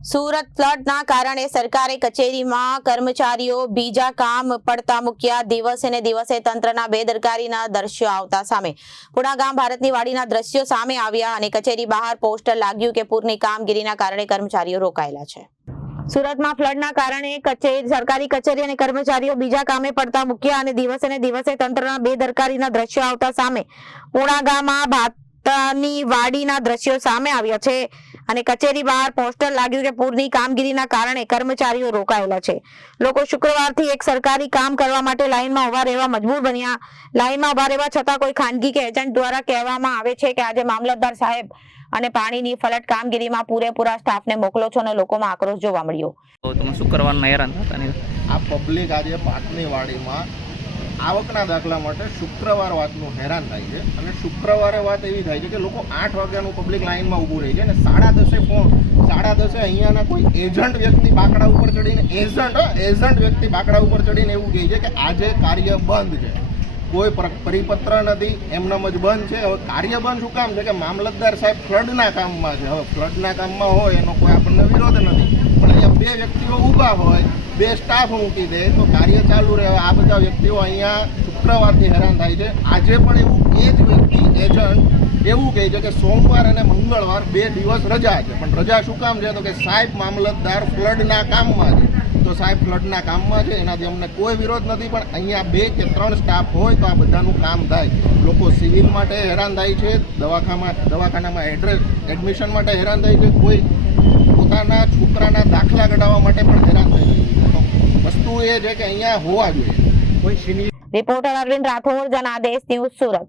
સુરત ફ્લડના કારણે સરકારી કચેરીમાં કર્મચારીઓ બીજા કામ પડતા મૂક્યા। દિવસે ને દિવસે તંત્રના બેદરકારીના દ્રશ્યો આવતા સામે પુણા ગામ ભારતની વાડીના દ્રશ્યો સામે આવ્યા અને કચેરી બહાર પોસ્ટર લાગ્યું કે પૂરની કામગીરીના કારણે કર્મચારીઓ રોકાયેલા છે। સુરતમાં ફ્લડના કારણે સરકારી કચેરી અને કર્મચારીઓ બીજા કામે પડતા મૂક્યા અને દિવસે ને દિવસે તંત્રના બેદરકારીના દ્રશ્યો આવતા સામે પુણા ગામમાં ભારતની વાડીના દ્રશ્યો સામે આવ્યા છે અને કચેરી બહાર પોસ્ટર લાગ્યું કે પૂરની કામગીરીના કારણે કર્મચારીઓ રોકાયેલા છે। લોકો શુક્રવારથી એક સરકારી કામ કરવા માટે લાઈનમાં ઉભા રહેવા મજબૂર બન્યા। લાઈનમાં ઉભા રહેવા છતાં કોઈ ખાનગી કે એજન્ટ દ્વારા કહેવામાં આવે છે કે આજે મામલતદાર સાહેબ અને પાણીની ફલટ કામગીરીમાં પૂરેપૂરા સ્ટાફને મોકલો છો અને લોકોમાં આક્રોશ જોવા મળ્યો। તો તમે શુક્રવારના હેરાન થતા નહીં? આ પબ્લિક આજે પાટની વાડીમાં આવકના દાખલા માટે શુક્રવાર વાતનું હેરાન થાય છે અને શુક્રવારે વાત એવી થાય છે કે લોકો 8 વાગ્યાનું પબ્લિક લાઇનમાં ઊભું રહી છે અને 10:30 અહીંયાના કોઈ એજન્ટ વ્યક્તિ બાકડા ઉપર ચડીને એજન્ટ વ્યક્તિ બાકડા ઉપર ચડીને એવું કહે છે કે આજે કાર્ય બંધ છે, કોઈ પરિપત્ર નથી, એમનામ જ બંધ છે। હવે કાર્ય બંધ શું કામ છે કે મામલતદાર સાહેબ ફ્લડના કામમાં છે। હવે ફ્લડના કામમાં હોય એનો કોઈ આપણને વિરોધ નથી, પણ અહીંયા 2 વ્યક્તિઓ ઊભા હોય, 2 સ્ટાફ મૂકી દે તો કાર્ય ચાલુ રહે। આ બધા વ્યક્તિઓ અહીંયા શુક્રવારથી હેરાન થાય છે। આજે પણ એવું એ જ વ્યક્તિ એજન્ટ એવું કહે છે કે સોમવાર અને મંગળવાર 2 દિવસ રજા છે, પણ રજા શું કામ છે તો કે સાહેબ મામલતદાર ફ્લડના કામમાં છે। તો સાહેબ ફ્લડના કામમાં છે, એનાથી અમને કોઈ વિરોધ નથી, પણ અહીંયા 2 કે 3 સ્ટાફ હોય તો આ બધાનું કામ થાય। લોકો સિવિલ માટે હેરાન થાય છે, દવાખાનામાં એડમિશન માટે હેરાન થાય છે, કોઈ પોતાના છોકરાના દાખલા કઢાવવા માટે પણ હેરાન થાય છે। વસ્તુ એ છે કે અહીંયા હોવા જોઈએ કોઈ senior. Reporter Arvind Rathod, Janadesh news, Surat.